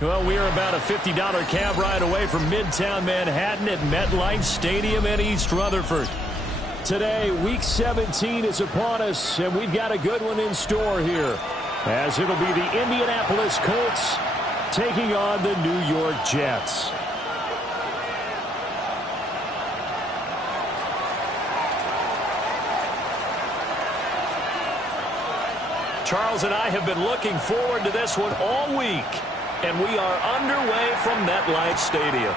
Well, we are about a $50 cab ride away from Midtown Manhattan at MetLife Stadium in East Rutherford. Today, Week 17 is upon us, and we've got a good one in store here, as it'll be the Indianapolis Colts taking on the New York Jets. Charles and I have been looking forward to this one all week. And we are underway from MetLife Stadium.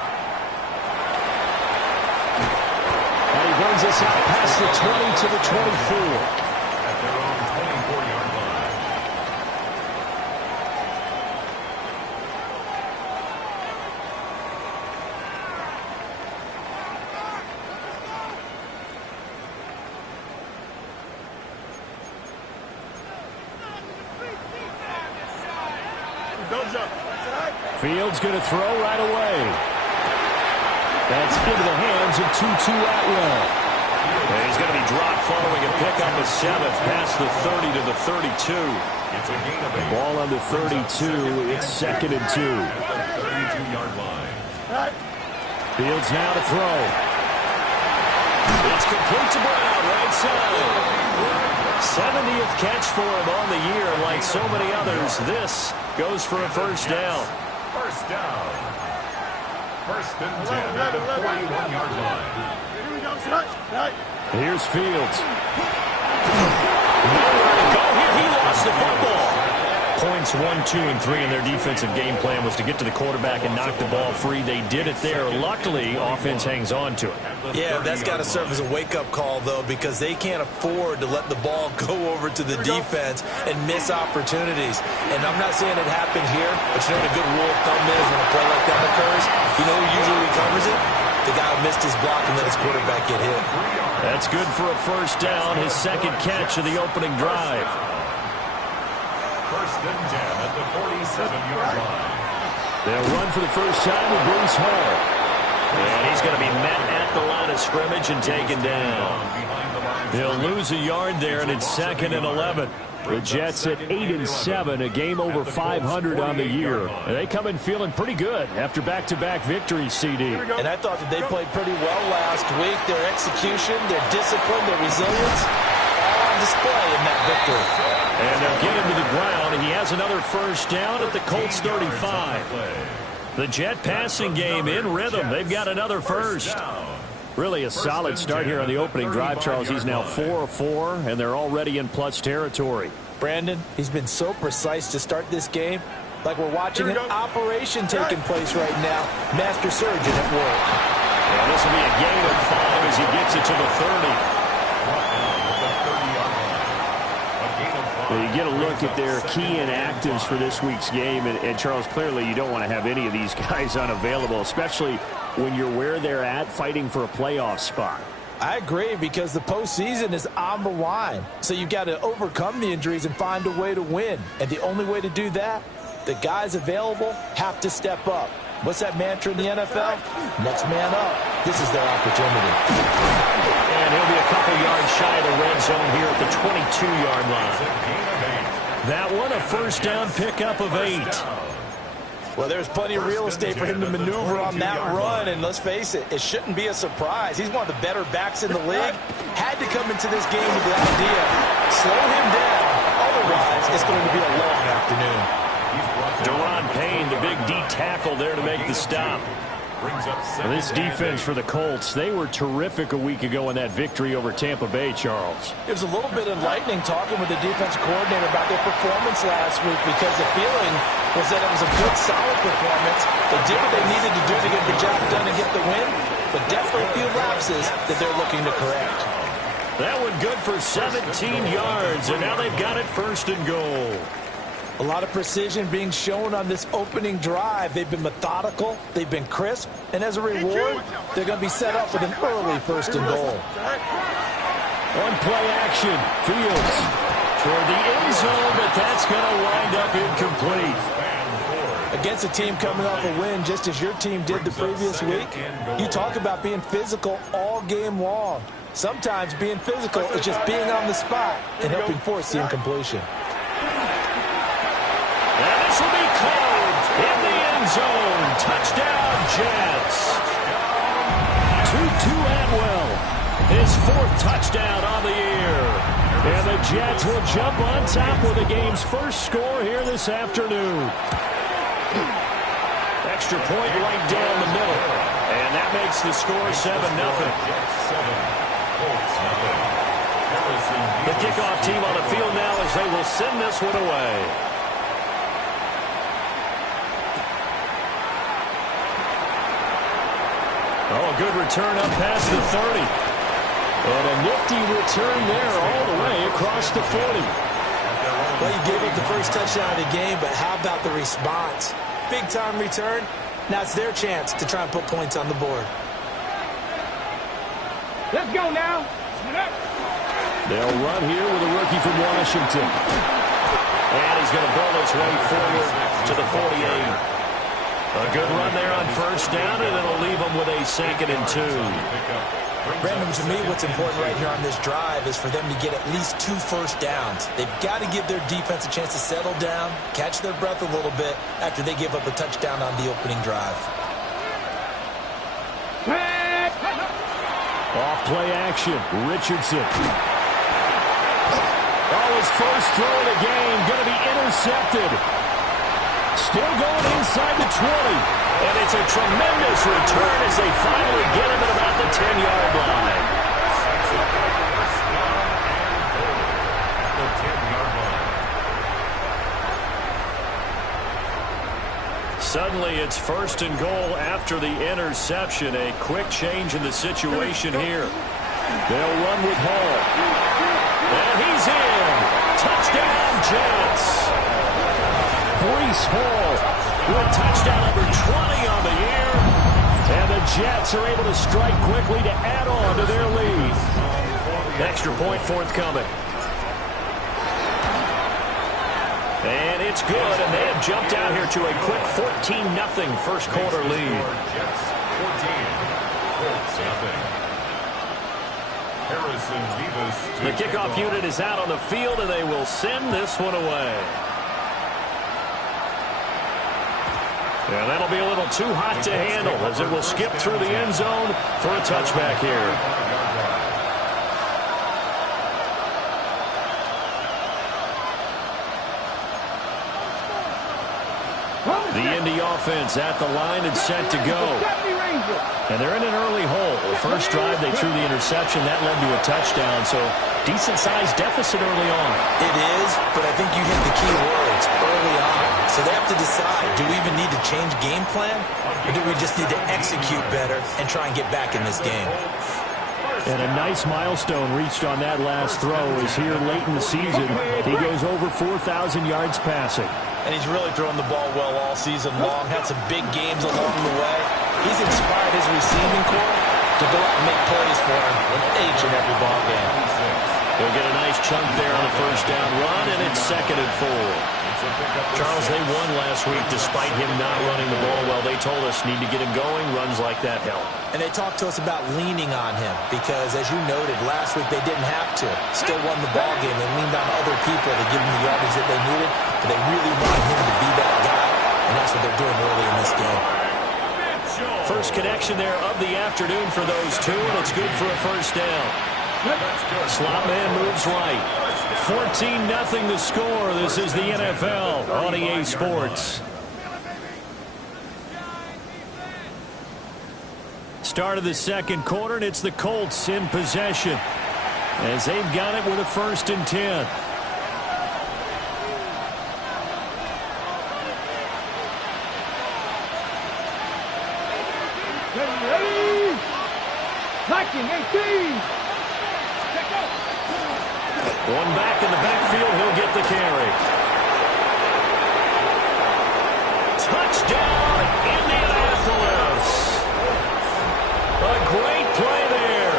And he brings us out past the 20 to the 24. At their own 24-yard line. Fields going to throw right away. That's into the hands of Tutu Atwell. And he's going to be dropped following a pickup of 7 past the 30 to the 32. It's a gain of 8. Ball on the 32. It's 2nd and 2. At the 32-yard line. Fields now to throw. It's complete to Brown, right side. 70th catch for him on the year. Like so many others, this goes for a first down. First down. 1st and 10 at the 41-yard line. Here's Fields. Nowhere to go here. He lost the football. Points 1, 2, and 3 in their defensive game plan was to get to the quarterback and knock the ball free. They did it there. Luckily, offense hangs on to it. Yeah, that's got to serve as a wake-up call, though, because they can't afford to let the ball go over to the defense and miss opportunities. And I'm not saying it happened here, but you know what a good rule of thumb is when a play like that occurs? You know who usually recovers it? The guy who missed his block and let his quarterback get hit. That's good for a first down, his 2nd catch of the opening drive. 1st and 10 at the 47-yard line. They'll run for the first time with Bruce Hall. And he's going to be met at the line of scrimmage and taken down. He'll lose a yard there, and it's 2nd and 11. The Jets at 8-7, a game over 500 on the year. And they come in feeling pretty good after back-to-back victories, CD. And I thought that they played pretty well last week. Their execution, their discipline, their resilience, all on display in that victory. And they'll get him to the ground, and he has another first down at the Colts 35. The Jet passing game in rhythm. They've got another first. Really a solid start here on the opening drive, Charles. He's now 4 of 4, and they're already in plus territory. Brandon, he's been so precise to start this game. Like we're watching an operation taking place right now. Master surgeon at work. Yeah, this will be a gain of 5 as he gets it to the 30. You get a look at their key inactives for this week's game, and Charles, clearly you don't want to have any of these guys unavailable, especially when you're where they're at fighting for a playoff spot. I agree, because the postseason is on the line. So you've got to overcome the injuries and find a way to win. And the only way to do that, the guys available have to step up. What's that mantra in the NFL? Next man up. This is their opportunity. And he'll be a couple yards shy of the red zone here at the 22-yard line. That one, a first down pickup of 8. Well, there's plenty of real estate for him to maneuver on that run, and let's face it, it shouldn't be a surprise. He's one of the better backs in the league. Had to come into this game with the idea, slow him down, otherwise it's going to be a long afternoon. Deron Payne, the big D tackle there to make the stop. This defense for the Colts, they were terrific a week ago in that victory over Tampa Bay, Charles. It was a little bit enlightening talking with the defense coordinator about their performance last week, because the feeling was that it was a good, solid performance. They did what they needed to do to get the job done and get the win, but definitely a few lapses that they're looking to correct. That one good for 17 yards, and now they've got it first and goal. A lot of precision being shown on this opening drive. They've been methodical, they've been crisp, and as a reward, they're going to be set up with an early first and goal. On play action, Fields toward the end zone, but that's going to wind up incomplete. Against a team coming off a win just as your team did the previous week, you talk about being physical all game long. Sometimes being physical is just being on the spot and helping force the incompletion. And this will be called in the end zone. Touchdown, Jets. Tutu Atwell, his 4th touchdown on the year. And the Jets will jump on top with the game's first score here this afternoon. Extra point right down the middle. And that makes the score 7-0. The kickoff team on the field now as they will send this one away. Oh, a good return up past the 30. And a nifty return there all the way across the 40. Well, you gave up the first touchdown of the game, but how about the response? Big-time return. Now it's their chance to try and put points on the board. Let's go now. They'll run here with a rookie from Washington. And he's going to bowl his way forward to the 48. A good run there on first down, and it'll leave them with a 2nd and 2. Brandon, to me, what's important right here on this drive is for them to get at least 2 first downs. They've got to give their defense a chance to settle down, catch their breath a little bit after they give up a touchdown on the opening drive. Off play action, Richardson. Oh, his first throw of the game, going to be intercepted. Still going inside the 20. And it's a tremendous return as they finally get him at about the 10-yard line. Suddenly it's first and goal after the interception. A quick change in the situation here. They'll run with Hall. And he's in. Touchdown, Jets. Breece Hall with touchdown number 20 on the year. And the Jets are able to strike quickly to add on to their lead. Extra point forthcoming. And it's good, and they have jumped out here to a quick 14-0 first quarter lead. The kickoff unit is out on the field, and they will send this one away. And that'll be a little too hot to handle as it will skip through the end zone for a touchback here. The Indy offense at the line and set to go. And they're in an early hole. The first drive, they threw the interception. That led to a touchdown, so decent-sized deficit early on. It is, but I think you hit the key words, early on. So they have to decide, do we even need to change game plan, or do we just need to execute better and try and get back in this game? And a nice milestone reached on that last throw is here late in the season. He goes over 4,000 yards passing. And he's really thrown the ball well all season long. Had some big games along the way. He's inspired his receiving corps to go out and make plays for him in each and every ball game. They'll get a nice chunk there on the first down run, and it's 2nd and 4. Charles, they won last week despite him not running the ball well. They told us need to get him going. Runs like that help. And they talked to us about leaning on him because, as you noted, last week they didn't have to. Still won the ball game. They leaned on other people to give them the yardage that they needed. But they really want him to be that guy, and that's what they're doing early in this game. First connection there of the afternoon for those two, and it's good for a first down. Slot man moves right. 14-0 the score. This is the NFL on EA Sports. Start of the second quarter, and it's the Colts in possession as they've got it with a 1st and 10. Going back in the backfield, he'll get the carry. Touchdown, Indianapolis. A great play there.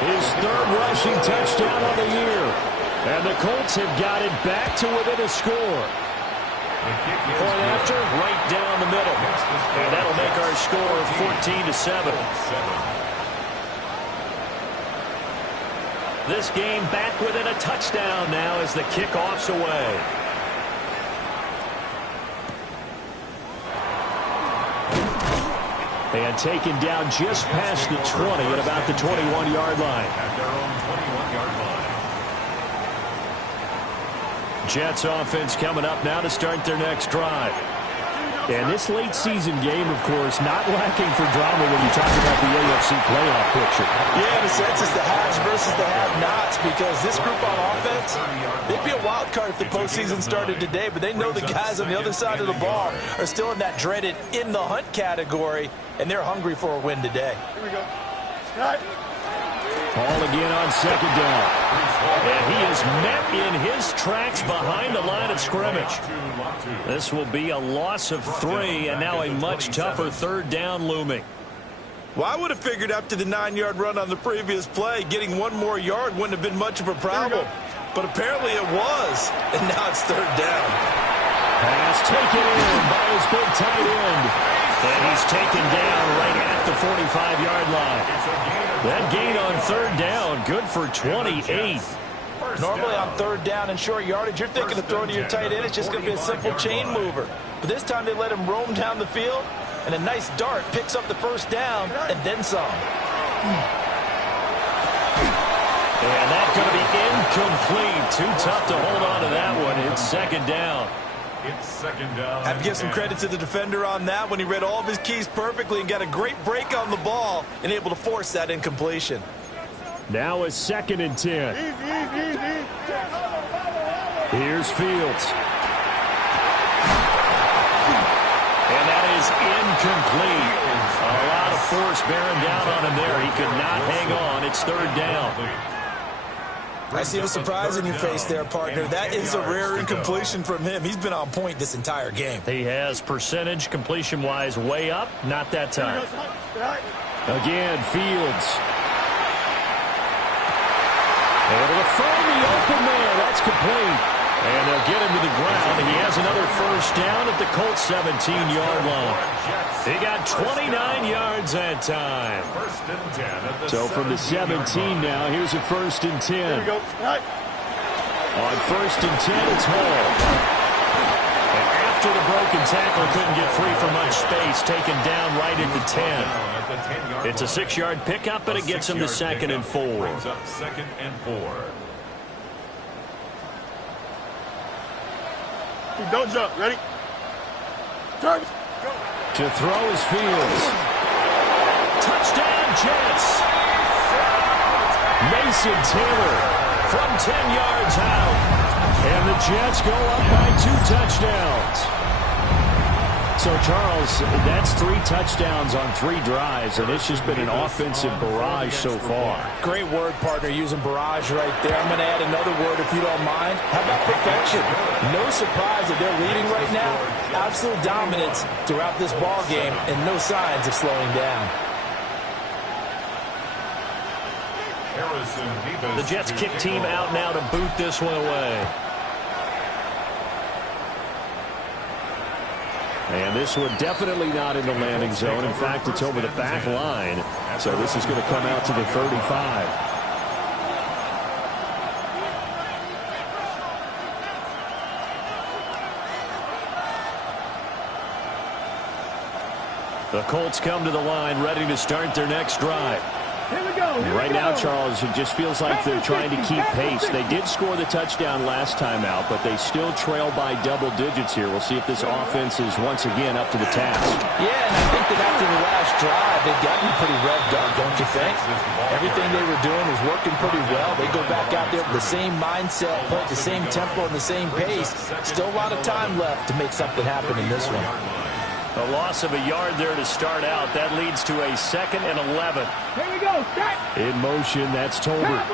His third rushing touchdown on the year. And the Colts have got it back to within a score. Point after, right down the middle. And that'll make our score 14-7. This game back within a touchdown now as the kickoff's away. And taken down just past the 20 at about the 21-yard line. At their own 21-yard line. Jets offense coming up now to start their next drive. And this late season game, of course, not lacking for drama when you talk about the AFC playoff picture. Yeah, in a sense, it's the haves versus the have-nots, because this group on offense, they'd be a wild card if the postseason started today, but they know the guys on the other side of the ball are still in that dreaded in the hunt category, and they're hungry for a win today. Here we go. Cut. Ball again on second down. And he is met in his tracks behind the line of scrimmage. This will be a loss of 3, and now a much tougher third down looming. Well, I would have figured after the 9-yard run on the previous play, getting one more yard wouldn't have been much of a problem. But apparently it was, and now it's third down. Pass taken in by his big tight end. And he's taken down right at the 45-yard line. That gain on third down, good for 28. Normally on third down and short yardage, you're thinking of throwing to your tight end. It's just going to be a simple chain mover. But this time they let him roam down the field, and a nice dart picks up the first down and then some. And that's going to be incomplete. Too tough to hold on to that one. It's second down. It's second down. I have to give some credit to the defender on that when he read all of his keys perfectly and got a great break on the ball and able to force that incompletion. Now it's 2nd and 10. Here's Fields. And that is incomplete. A lot of force bearing down on him there. He could not hang on. It's third down. I see the surprise in your face there, partner. That is a rare incompletion from him. He's been on point this entire game. He has percentage completion-wise way up. Not that time. Again, Fields. Able to find the open man. That's complete. And they'll get him to the ground. And he has another first down at the Colts 17-yard line. He got 29 yards that time. So from the 17 now, here's a 1st and 10. Here we go. On 1st and 10, it's Hall. And after the broken tackle, couldn't get free from much space, taken down right at the 10. It's a 6-yard pickup, but it gets him to 2nd and 4. Second and 4. Don't jump. Ready? Turn. Go. To throw is Fields. Touchdown, Jets. Mason Taylor from 10 yards out. And the Jets go up by 2 touchdowns. So, Charles, that's 3 touchdowns on 3 drives, and it's just been an offensive barrage so far. Great word, partner, using barrage right there. I'm going to add another word if you don't mind. How about perfection? No surprise that they're leading right now. Absolute dominance throughout this ball game, and no signs of slowing down. The Jets kick team out now to boot this one away. And this one definitely not in the landing zone. In fact, it's over the back line. So this is going to come out to the 35. The Colts come to the line, ready to start their next drive. Here we go. Right now, Charles, it just feels like they're trying to keep pace. They did score the touchdown last time out, but they still trail by double digits here. We'll see if this offense is once again up to the task. Yeah, and I think that after the last drive, they've gotten pretty revved up, don't you think? Everything they were doing was working pretty well. They go back out there with the same mindset, point the same tempo and the same pace. Still a lot of time left to make something happen in this one. A loss of a yard there to start out. That leads to a 2nd and 11. Here we go. Start. In motion, that's Tolbert.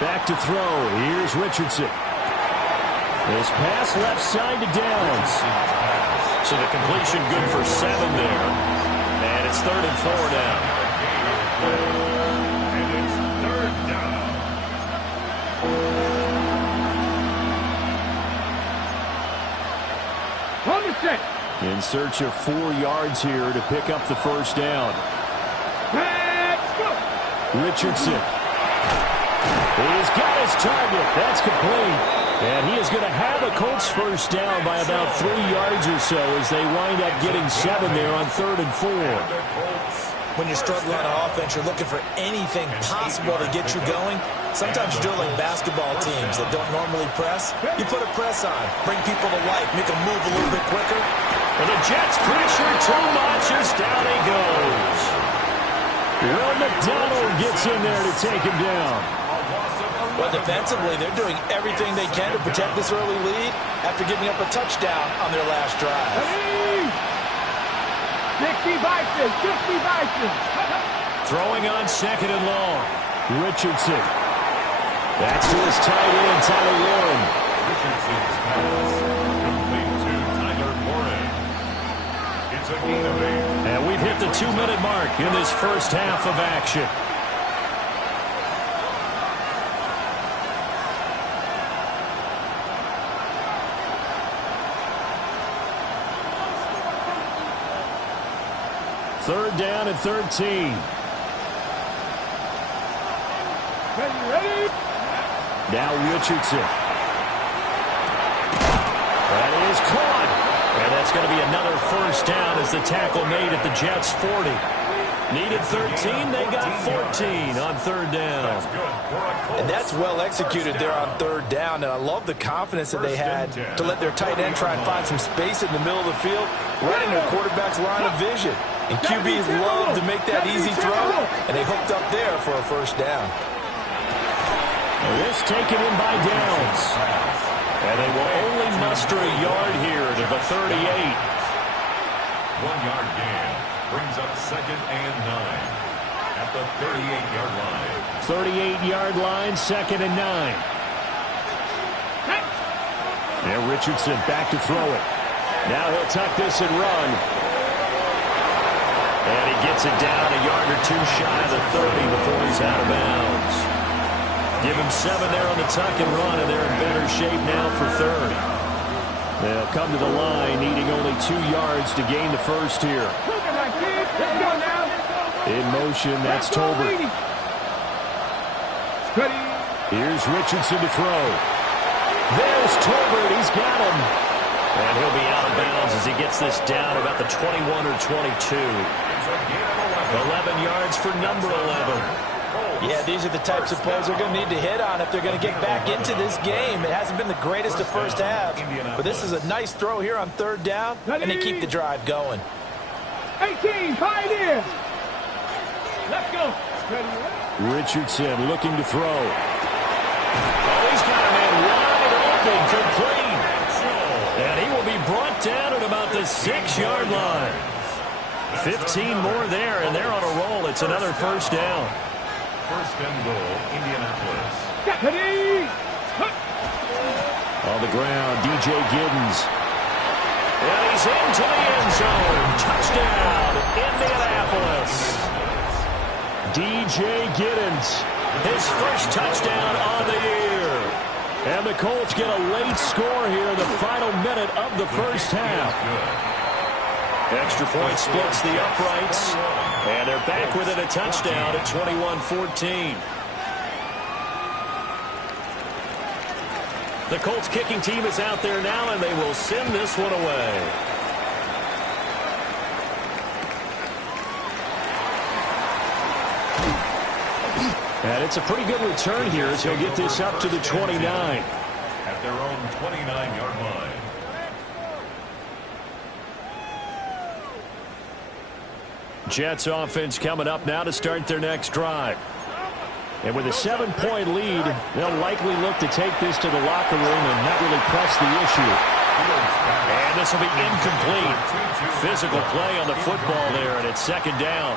Back to throw. Here's Richardson. This pass left side to Downs. So the completion good for 7 there. And it's 3rd and 4 now. And it's 3rd down. In search of 4 yards here to pick up the first down. Let's go. Richardson. He's got his target. That's complete. And he is going to have a Colts first down by about 3 yards or so as they wind up getting 7 there on 3rd and 4. When you're struggling on offense, you're looking for anything possible to get you going. Sometimes you do it like basketball teams that don't normally press. You put a press on, bring people to life, make them move a little bit quicker. And the Jets pressure too much as down he goes. Will McDonald gets in there to take him down. Well, defensively, they're doing everything they can to protect this early lead after giving up a touchdown on their last drive. 60 Vikings, 60 Vikings. Throwing on 2nd and long. Richardson. That's to his tight end, Tyler Warren. Richardson's pass complete to Tyler Warren. It's a gain of 8. And we've hit the 2-minute mark in this first half of action. Third down and 13. Ready? Now Richardson. That is caught. And that's going to be another first down as the tackle made at the Jets' 40. Needed 13, they got 14 on 3rd down. And that's well executed there on 3rd down. And I love the confidence that they had to let their tight end try and find some space in the middle of the field, right in their quarterback's line of vision. And QBs love to make that easy throw, and they hooked up there for a first down. This taken in by Downs. And they will only muster a yard here to the 38. 1-yard gain brings up 2nd and 9 at the 38-yard line. 38-yard line, 2nd and 9. And Richardson back to throw it. Now he'll tuck this and run. And he gets it down a yard or 2 shy of the 30 before he's out of bounds. Give him 7 there on the tuck and run, and they're in better shape now for 3rd. They'll come to the line, needing only 2 yards to gain the first here. In motion, that's Tolbert. Here's Richardson to throw. There's Tolbert. He's got him. And he'll be out of bounds as he gets this down about the 21 or 22. 11 yards for number 11. Yeah, these are the types of plays they're going to need to hit on if they're going to get back into this game. It hasn't been the greatest of first halves, but this is a nice throw here on 3rd down, and they keep the drive going. 18, Pioneer. Let's go. Richardson looking to throw. Oh, he's got a man wide open, complete. And he will be brought down at about the 6-yard line. 15 more there, and they're on a roll. It's another first down. 1st and goal, Indianapolis. On the ground, DJ Giddens. And he's into the end zone. Touchdown, Indianapolis. DJ Giddens, his first touchdown on the year. And the Colts get a late score here in the final minute of the first half. Extra point splits the uprights. And they're back within a touchdown at 21-14. The Colts kicking team is out there now, and they will send this one away. And it's a pretty good return here as he'll get this up to the 29. At their own 29-yard line. Jets offense coming up now to start their next drive. And with a 7-point lead, they'll likely look to take this to the locker room and not really press the issue. And this will be incomplete. Physical play on the football there, and it's second down.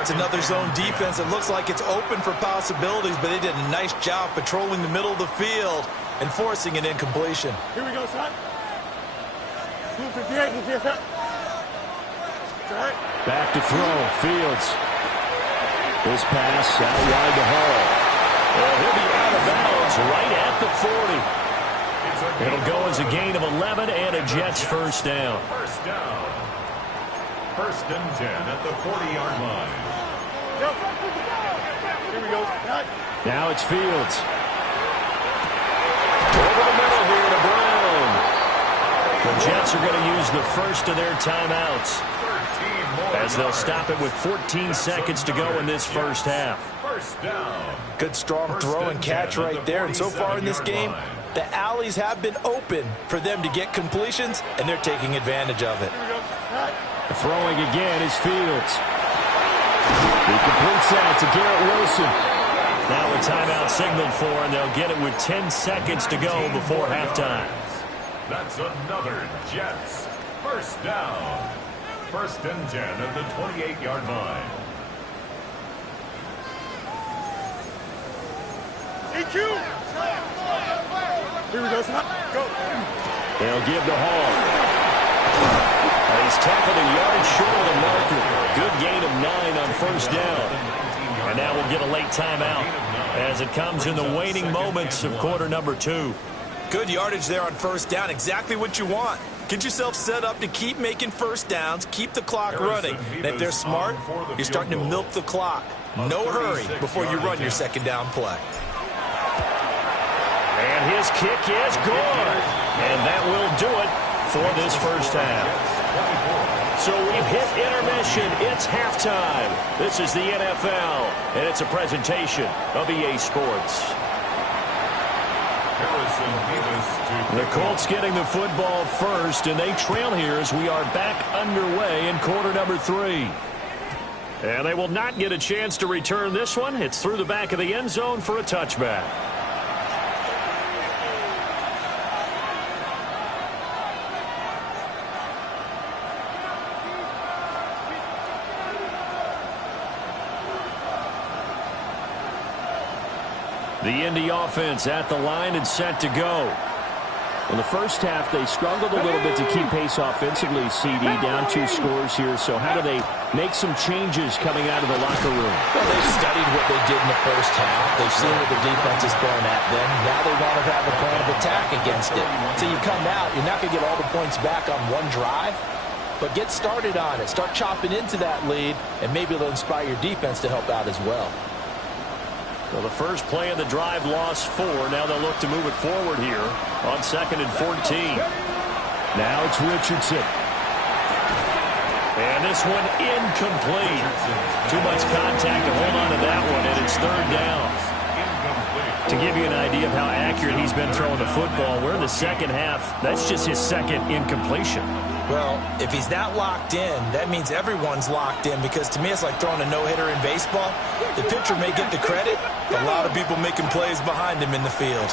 It's another zone defense. It looks like it's open for possibilities, but they did a nice job patrolling the middle of the field and forcing an incompletion. Here we go, son. 258, you see that? Back to throw. Fields. This pass out wide to Hall. Well, he'll be out of bounds right at the 40. It'll go as a gain of 11 and a Jets first down. First down. First and 10 at the 40-yard line. Here we go. Now it's Fields. Over the middle here to Brown. The Jets are going to use the first of their timeouts, as they'll stop it with 14 seconds to go in this first half. First down. Good strong throw and catch right there. And so far in this game, the alleys have been open for them to get completions, and they're taking advantage of it. Throwing again is Fields. He completes that to Garrett Wilson. Now a timeout signaled for, and they'll get it with 10 seconds to go before halftime. That's another Jets. First down. First and 10 at the 28-yard line. EQ! Here we go, son. Go. They'll give to Hall. And he's tackled a yard short of the marker. Good gain of 9 on first down. And now we'll get a late timeout as it comes in the waning moments of quarter number 2. Good yardage there on first down. Exactly what you want. Get yourself set up to keep making first downs, keep the clock running. And if they're smart, you're starting to milk the clock. No hurry before you run your second down play. And his kick is good. And that will do it for this first half. So we've hit intermission. It's halftime. This is the NFL, and it's a presentation of EA Sports. The Colts getting the football first, and they trail here as we are back underway in quarter number 3. And they will not get a chance to return this one. It's through the back of the end zone for a touchback. The Indy offense at the line and set to go. In the first half, they struggled a little bit to keep pace offensively, CD, down 2 scores here. So how do they make some changes coming out of the locker room? Well, they've studied what they did in the first half. They've seen what the defense is throwing at them. Now they want to have a plan of attack against it. So you come out, you're not going to get all the points back on one drive, but get started on it. Start chopping into that lead, and maybe it'll inspire your defense to help out as well. Well, the first play of the drive lost 4. Now they'll look to move it forward here on 2nd and 14. Now it's Richardson. And this one incomplete. Too much contact to hold on to that one, and it's 3rd down. To give you an idea of how accurate he's been throwing the football, we're in the second half. That's just his 2nd incompletion. Well, if he's not locked in, that means everyone's locked in, because to me it's like throwing a no-hitter in baseball. The pitcher may get the credit, but a lot of people making plays behind him in the field.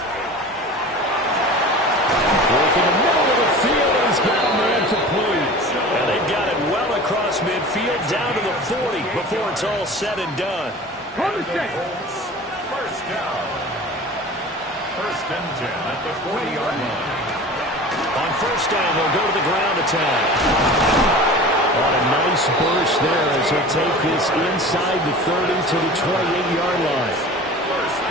Work in the middle of the field, and he's got a man complete. And they've got it well across midfield, down to the 40 before it's all said and done. First down. First and 10 at the 40-yard line. On first down, they'll go to the ground attack. On a nice burst there as he'll take this inside the 30 to the 28-yard line.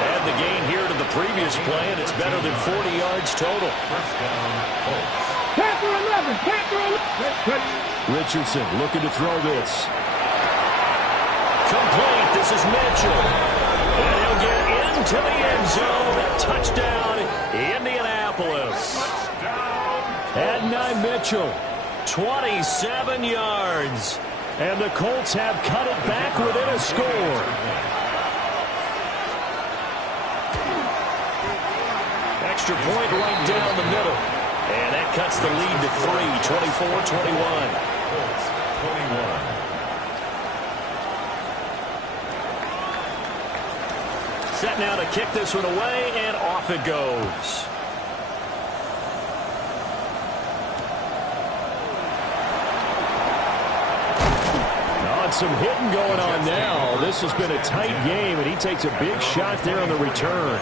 Add the gain here to the previous play, and it's better than 40 yards total. First down, Colts. Panther 11, Panther 11. Richardson looking to throw this. Complete. This is Mitchell. And he'll get into the end zone. Touchdown, Indianapolis. Adonai Mitchell, 27 yards. And the Colts have cut it back within a score. Extra point right down the middle. And that cuts the lead to 3, 24-21. Colts 21. Set now to kick this one away, and off it goes. some hitting going on now. This has been a tight game, and he takes a big shot there on the return.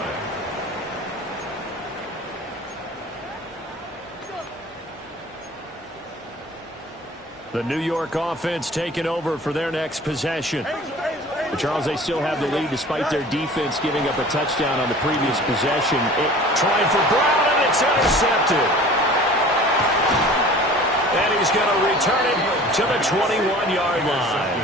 The New York offense taking over for their next possession. But Charles, they still have the lead despite their defense giving up a touchdown on the previous possession. Trying for Brown, and it's intercepted. And he's going to return it to the 21-yard line.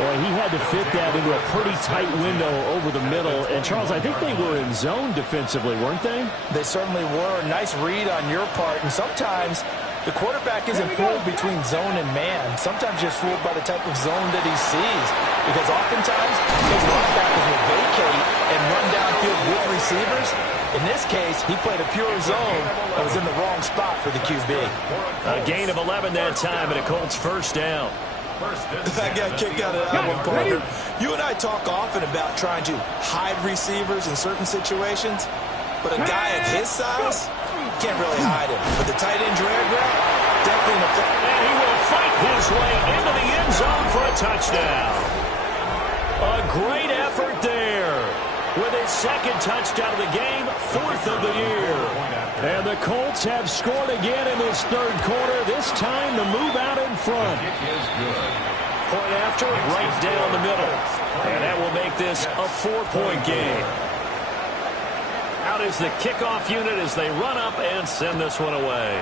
Well, he had to fit that into a pretty tight window over the middle. And, Charles, I think they were in zone defensively, weren't they? They certainly were. Nice read on your part. And sometimes the quarterback isn't fooled between zone and man. Sometimes just fooled by the type of zone that he sees. Because oftentimes his linebackers will vacate and run downfield with receivers. In this case, he played a pure zone and was in the wrong spot for the QB. A gain of 11 that time, and a Colts first down. I got kicked out of that one, partner. You and I talk often about trying to hide receivers in certain situations, but a guy of his size can't really hide him. But the tight end drag route, definitely an effect. And he will fight his way into the end zone for a touchdown. A great effort there. With his second touchdown of the game, fourth of the year. And the Colts have scored again in this third quarter, this time to move out in front. Point after, right down the middle. And that will make this a 4-point game. Out is the kickoff unit as they run up and send this one away.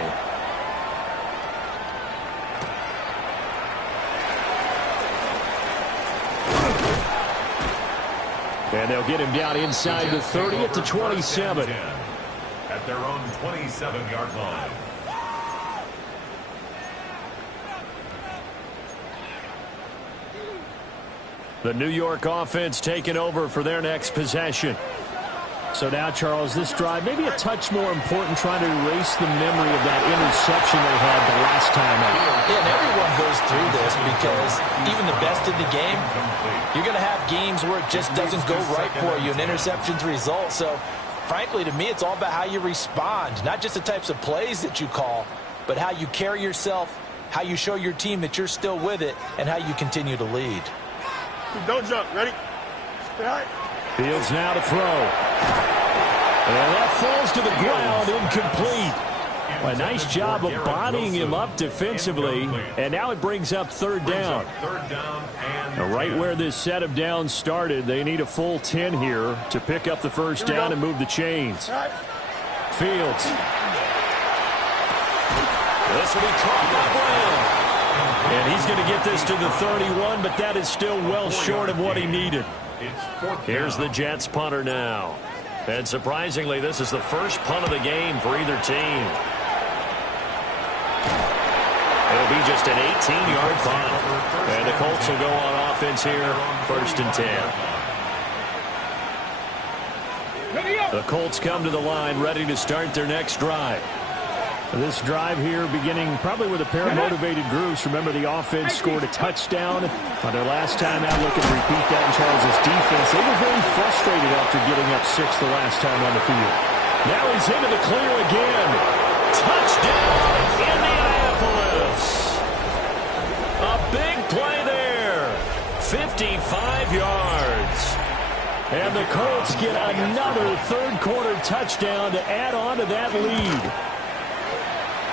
And they'll get him down inside the 30 at the 27. At their own 27-yard line. The New York offense taking over for their next possession. So now, Charles, this drive maybe a touch more important, trying to erase the memory of that interception they had the last time out. Yeah, and everyone goes through this because even the best in the game, you're going to have games where it just doesn't go right for you, and interceptions result. So, frankly, to me, it's all about how you respond, not just the types of plays that you call, but how you carry yourself, how you show your team that you're still with it, and how you continue to lead. Don't jump. Ready? Stay. Fields now to throw. And that falls to the ground, incomplete. A nice job of bodying him up defensively, and now it brings up third down. Right where this set of downs started, they need a full 10 here to pick up the first down and move the chains. Fields. This will be caught by Brown. And he's going to get this to the 31, but that is still well short of what he needed. Here's the Jets punter now. And surprisingly, this is the first punt of the game for either team. It'll be just an 18-yard punt. And the Colts will go on offense here, 1st and 10. The Colts come to the line ready to start their next drive. This drive here beginning probably with a pair of motivated groups. Remember, the offense scored a touchdown on their last time out. Looking to repeat that in Charles' defense. They were very frustrated after getting up 6 the last time on the field. Now he's into the clear again. Touchdown, Indianapolis. A big play there. 55 yards. And the Colts get another third-quarter touchdown to add on to that lead.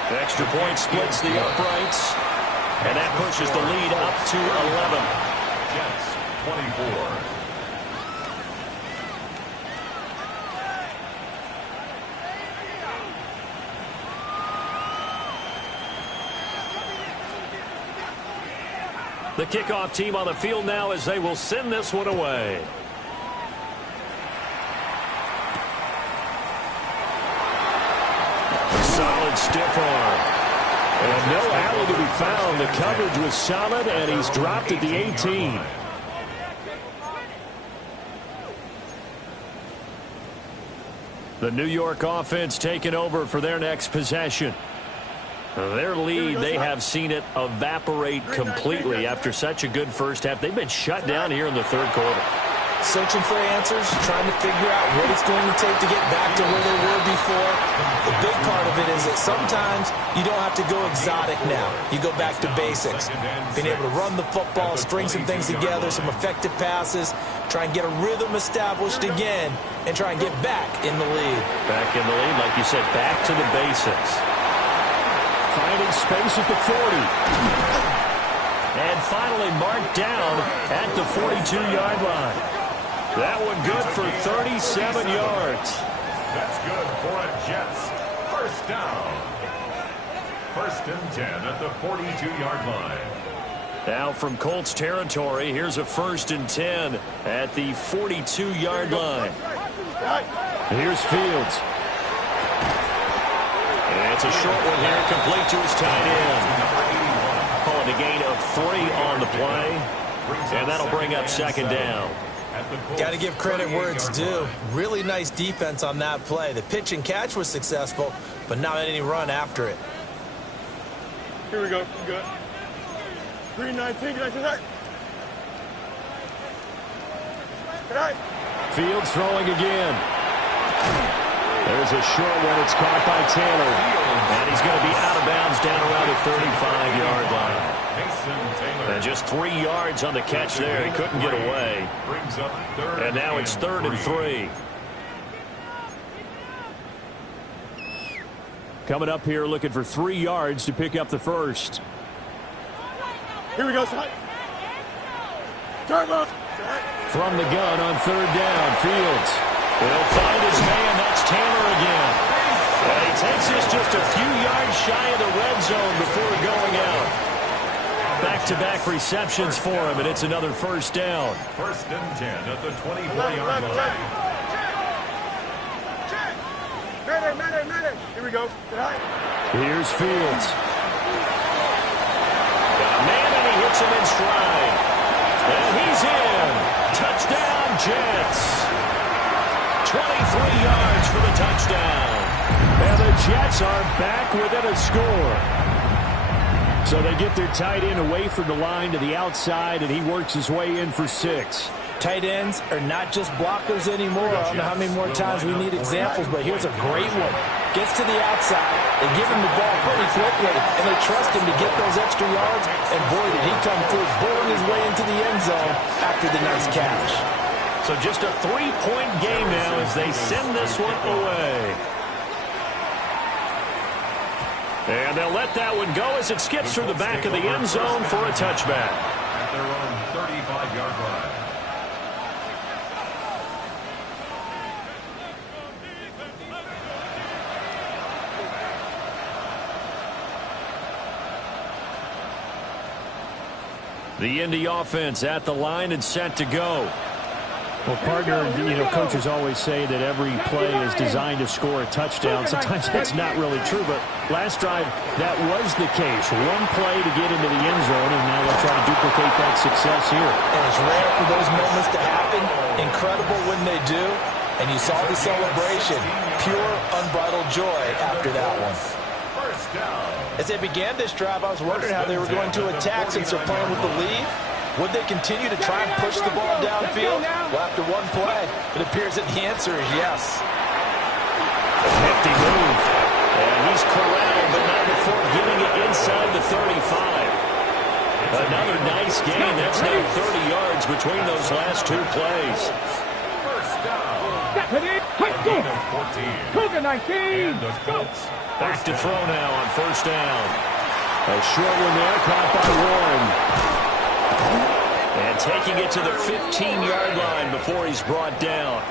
Extra point splits the uprights, and that pushes the lead up to 11. Jets 24. The kickoff team on the field now as they will send this one away. Solid stiff arm. And no alley to be found. The coverage was solid, and he's dropped at the 18. The New York offense taking over for their next possession. Their lead, they have seen it evaporate completely after such a good first half. They've been shut down here in the third quarter. searching for answers, trying to figure out what it's going to take to get back to where they were before. The big part of it is that sometimes you don't have to go exotic now. You go back to basics. Being able to run the football, string some things together, some effective passes, try and get a rhythm established again, and try and get back in the lead. Back in the lead, like you said, back to the basics. Finding space at the 40. And finally marked down at the 42-yard line. That one good for 37 yards. That's good for a Jets first down. 1st and 10 at the 42-yard line. Now from Colts territory, here's a 1st and 10 at the 42-yard line. Here's Fields. And it's a short one here, complete to his tight end. Calling a gain of 3 on the play. And that'll bring up 2nd down. Got to give credit where it's due. Really nice defense on that play. The pitch and catch was successful, but not any run after it. Here we go. Good. 319. Good night. Good night. Fields throwing again. There's a short one. It's caught by Taylor. And he's going to be out of bounds down around the 35-yard line. And just 3 yards on the catch there. He couldn't get away. And now it's 3rd and 3. Coming up here looking for 3 yards to pick up the first. Here we go, son. Turbo. From the gun on 3rd down, Fields. He'll find his man. That's Taylor again. And he takes this just a few yards shy of the red zone before going out. Back-to-back receptions for him, and it's another 1st down. 1st and 10 at the 24-yard line. Man. Here we go. Here's Fields. Got a man, and he hits him in stride. And he's in. Touchdown, Jets. 23 yards for the touchdown. And the Jets are back within a score. So they get their tight end away from the line to the outside, and he works his way in for 6. Tight ends are not just blockers anymore. I don't know how many more times we need examples, but here's a great one. Gets to the outside, they give him the ball pretty quickly, and they trust him to get those extra yards, and boy, did he come through, bulling his way into the end zone after the nice catch. So just a 3-point game now as they send this one away. And they'll let that one go as it skips through the back of the end zone for a touchback. At their own 35-yard line. The Indy offense at the line and set to go. Well, partner, coaches always say that every play is designed to score a touchdown. Sometimes that's not really true, but last drive, that was the case. One play to get into the end zone, and now they'll try to duplicate that success here. And it's rare for those moments to happen. Incredible when they do. And you saw the celebration. Pure, unbridled joy after that one. As they began this drive, I was wondering how they were going to attack since they're playing with the lead. Would they continue to try and push the ball downfield? Well, after one play, it appears that the answer is yes. A hefty move. And he's corralled, but not before getting it inside the 35. Another nice gain. That's now 30 yards between those last 2 plays. First down. Cougar 19. Back to throw now on 1st down. A short one there, caught by Warren. And taking it to the 15-yard line before he's brought down.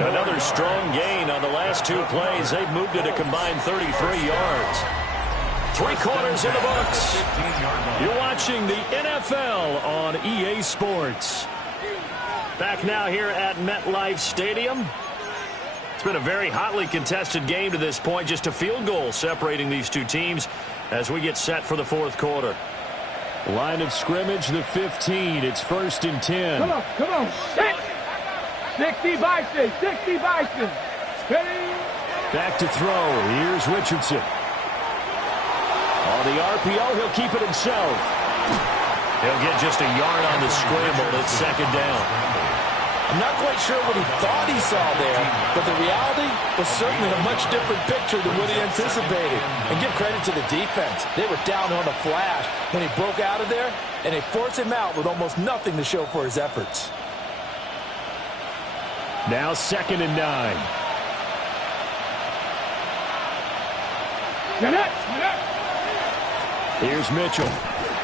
Another strong gain on the last 2 plays. They've moved it a combined 33 yards. 3 quarters in the books. You're watching the NFL on EA Sports. Back now here at MetLife Stadium. It's been a very hotly contested game to this point. Just a field goal separating these 2 teams as we get set for the 4th quarter. Line of scrimmage, the 15. It's 1st and 10. Come on. 60 Bison. Steady. Back to throw. Here's Richardson. On the RPO, he'll keep it himself. He'll get just a yard on the scramble. It's 2nd down. I'm not quite sure what he thought he saw there, but the reality was certainly a much different picture than what he anticipated. And give credit to the defense. They were down on a flash when he broke out of there, and they forced him out with almost nothing to show for his efforts. Now 2nd and 9. Here's Mitchell.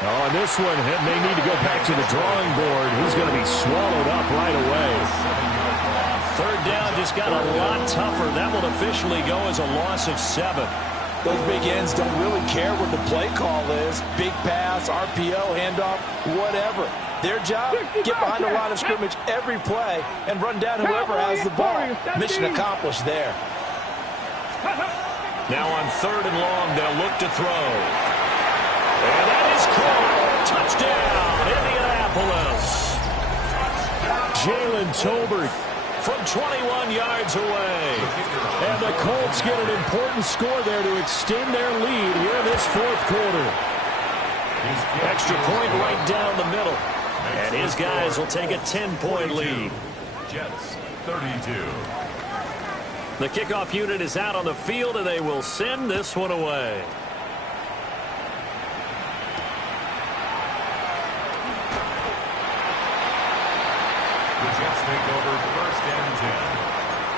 Oh, and this one may need to go back to the drawing board. He's going to be swallowed up right away. 3rd down just got a lot tougher. That will officially go as a loss of 7. Those big ends don't really care what the play call is. Big pass, RPO, handoff, whatever. Their job, get behind the line of scrimmage every play and run down whoever has the ball. Mission accomplished there. Now on 3rd and long, they'll look to throw. And that is caught. Touchdown, Indianapolis. Jalen Tolbert from 21 yards away. And the Colts get an important score there to extend their lead here in this 4th quarter. Extra point right down the middle. And his guys will take a 10-point lead. Jets 32. The kickoff unit is out on the field, and they will send this one away. The Jets take over 1st and 10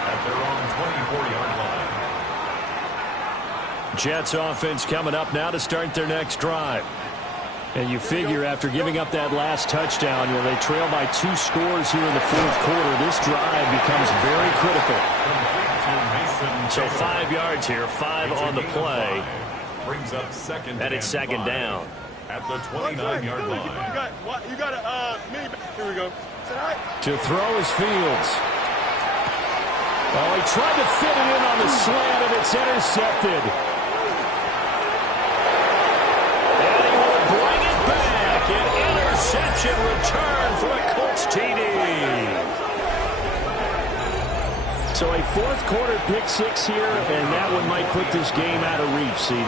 at their own 24-yard line. Jets offense coming up now to start their next drive. And you figure after giving up that last touchdown, they trail by 2 scores here in the 4th quarter. This drive becomes very critical. So 5 yards here, 5 on the play. Brings up 2nd and it's 2nd down. At the 29-yard line. You got a mini. Here we go. To throw is Fields. Oh, he tried to fit it in on the slant, and it's intercepted. An interception return for a Colts TD. So a 4th quarter pick 6 here, and that one might put this game out of reach, CD.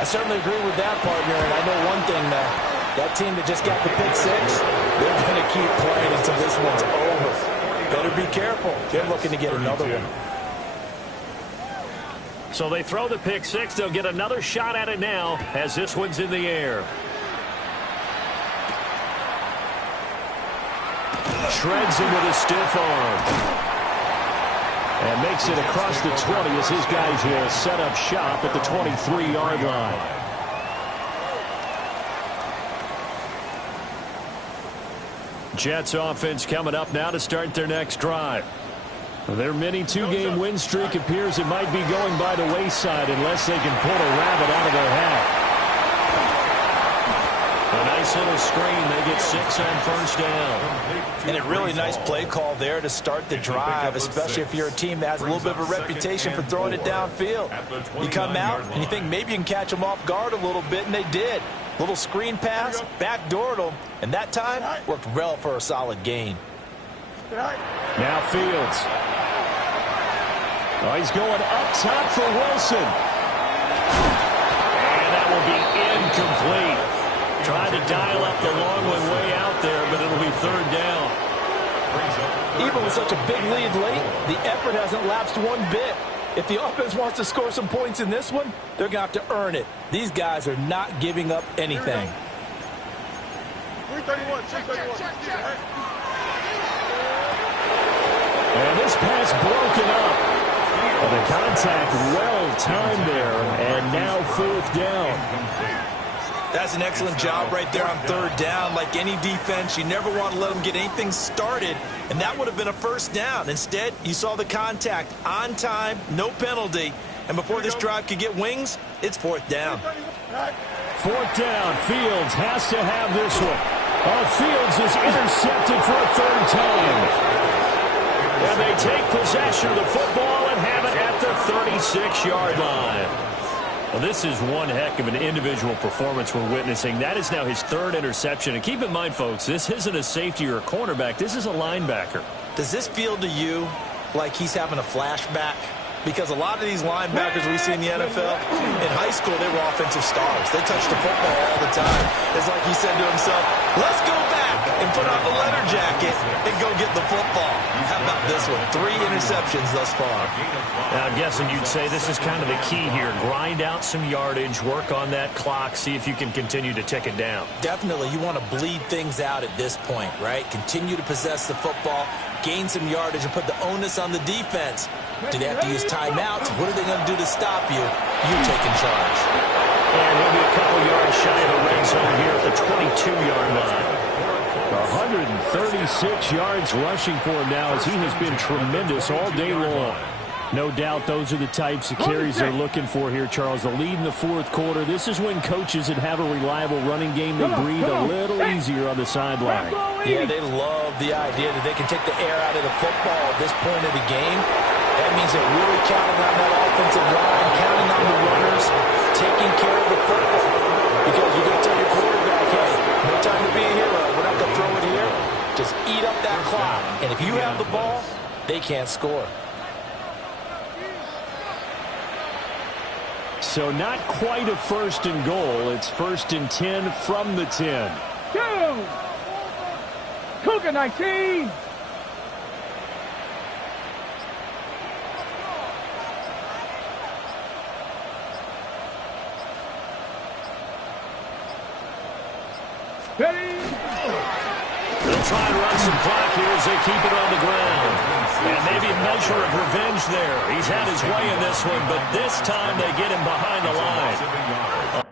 I certainly agree with that, partner, and I know one thing, that team that just got the pick 6, they're going to keep playing until this one's over. Better be careful. They're looking to get another one. So they throw the pick 6. They'll get another shot at it now as this one's in the air. Shreds him with a stiff arm. And makes it across the 20 as his guys will set up shop at the 23-yard line. Jets offense coming up now to start their next drive. Their mini 2-game win streak appears it might be going by the wayside unless they can pull a rabbit out of their hat. A nice little screen. They get 6 on 1st down. And a really nice play call there to start the drive, especially if you're a team that has a little bit of a reputation for throwing it downfield. You come out and you think maybe you can catch them off guard a little bit, and they did. Little screen pass, backdoored them, and that time worked well for a solid gain. Now Fields. Oh, he's going up top for Wilson. And that will be incomplete. Trying to dial up the long one way out there, but it'll be 3rd down. Even with such a big lead late, the effort hasn't lapsed one bit. If the offense wants to score some points in this one, they're going to have to earn it. These guys are not giving up anything. 331, 631. And this pass broken up. The contact well timed there, and now 4th down. That's an excellent job right there on 3rd down. Like any defense, you never want to let them get anything started, and that would have been a 1st down. Instead, you saw the contact on time, no penalty, and before this drive could get wings, it's 4th down. 4th down. Fields has to have this one. Oh, Fields is intercepted for a 3rd time. And they take possession of the football and have it at the 36-yard line. Well, this is one heck of an individual performance we're witnessing. That is now his 3rd interception. And keep in mind, folks, this isn't a safety or a cornerback. This is a linebacker. Does this feel to you like he's having a flashback? Because a lot of these linebackers we see in the NFL, in high school, they were offensive stars. They touched the football all the time. It's like he said to himself, let's go back and put on the leather jacket and go get the football. this one. 3 interceptions thus far. Now, I'm guessing you'd say this is kind of the key here. Grind out some yardage, work on that clock, see if you can continue to tick it down. Definitely, you want to bleed things out at this point, right? Continue to possess the football, gain some yardage, and put the onus on the defense. Do they have to use timeouts? What are they going to do to stop you? You taking charge. And he'll be a couple yards shy of the red zone here at the 22-yard line. 136 yards rushing for him now as he has been tremendous all day long. No doubt those are the types of carries they're looking for here, Charles. The lead in the fourth quarter. This is when coaches that have a reliable running game, they breathe a little easier on the sideline. Yeah, they love the idea that they can take the air out of the football at this point of the game. That means they're really counting on that offensive line, counting on the runners, taking care of the football. Because you're going to tell your quarterback, hey, no time to be a hero. We're not going to throw it here. Just eat up that clock. And if you have the ball, they can't score. So not quite a first and goal. It's 1st and 10 from the 10. Cougar 19. Ready? They'll try and run some clock here as they keep it on the ground. And maybe a measure of revenge there. He's had his way in this one, but this time they get him behind the line.